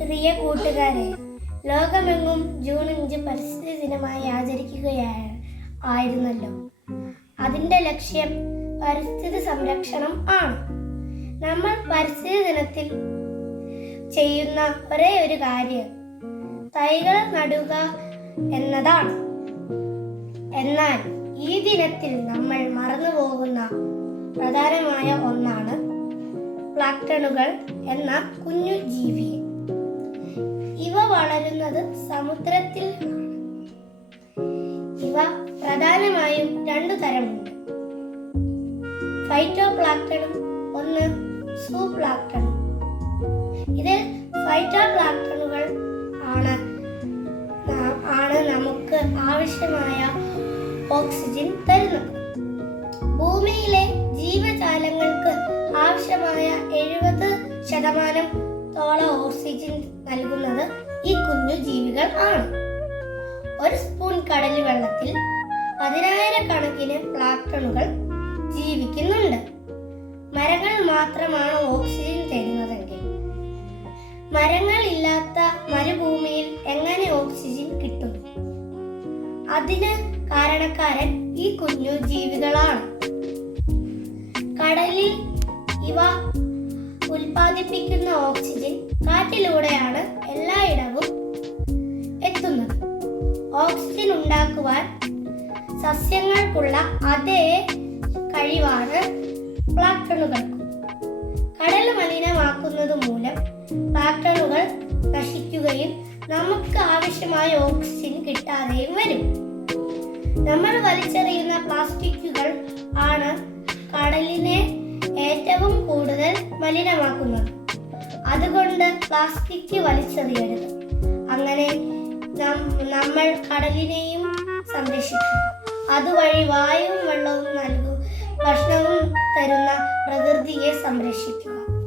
പ്രിയ കൂട്ടുകാരെ ലോകമെങ്ങും ജൂൺ അഞ്ച് പരിസ്ഥിതി ദിനമായി ആചരിക്കുകയാണ് ആയിരുന്നല്ലോ. അതിന്റെ ലക്ഷ്യം പരിസ്ഥിതി സംരക്ഷണം ആണ്. നമ്മൾ പരിസ്ഥിതി ദിനത്തിൽ ചെയ്യുന്ന ഒരേ ഒരു കാര്യം തൈകൾ നടുക എന്നതാണ്. എന്നാൽ ഈ ദിനത്തിൽ നമ്മൾ മറന്നു പോകുന്ന പ്രധാനമായ ഒന്നാണ് പ്ലാക്ടണുകൾ എന്ന കുഞ്ഞു ജീവിയെ വളരുന്നത് സമുദ്രത്തിൽ. ഇവ പ്രധാനമായും രണ്ടു തരമുണ്ട്. ഫൈറ്റോ പ്ലാക്ടണും ഒന്ന് സൂപ്ലാക്ടണും ഇതിൽ ഫൈറ്റോ പ്ലാക്ടണുകൾ ആണ് ആണ് നമുക്ക് ആവശ്യമായ ഓക്സിജൻ തരുന്നത്. ഭൂമിയിലെ ജീവജാലങ്ങൾക്ക് ആവശ്യമായ എഴുപത് ശതമാനം തോളം ഓക്സിജൻ നൽകുന്നത് ഈ കുഞ്ഞു ജീവികൾ ആണ്. ഒരു സ്പൂൺ കടൽ വെള്ളത്തിൽ പതിനായിരക്കണക്കിന് പ്ലാക്ടണുകൾ ജീവിക്കുന്നുണ്ട്. മരങ്ങൾ മാത്രമാണ് ഓക്സിജൻ തരുന്നതെങ്കിൽ മരങ്ങൾ ഇല്ലാത്ത മരുഭൂമിയിൽ എങ്ങനെ ഓക്സിജൻ കിട്ടും? അതിന് കാരണക്കാരൻ ഈ കുഞ്ഞു ജീവികളാണ്. കടലിൽ ഇവ ഉൽപ്പാദിപ്പിക്കുന്ന ഓക്സിജൻ കാറ്റിലൂടെയാണ് എല്ലായിടവും എത്തുന്നത് ഓക്സിജൻ ഉണ്ടാക്കുവാൻ സസ്യങ്ങൾക്കുള്ള അതേ കഴിവാണ് പ്ലാക്ടണുകൾക്കും കടൽ മലിനമാക്കുന്നത് മൂലം പ്ലാക്ടണുകൾ നശിക്കുകയും നമുക്ക് ആവശ്യമായ ഓക്സിജൻ കിട്ടാതെയും വരും. നമ്മൾ വലിച്ചെറിയുന്ന പ്ലാസ്റ്റിക്കുകൾ ആണ് കടലിനെ ഏറ്റവും കൂടുതൽ മലിനമാക്കുന്നത്. അതുകൊണ്ട് പ്ലാസ്റ്റിക് വലിച്ചെറിയരുത്. അങ്ങനെ നമ്മൾ കടലിനെയും സംരക്ഷിക്കും. അതുവഴി വായുവും വെള്ളവും നൽകും. ഭക്ഷണവും തരുന്ന പ്രകൃതിയെ സംരക്ഷിക്കുക.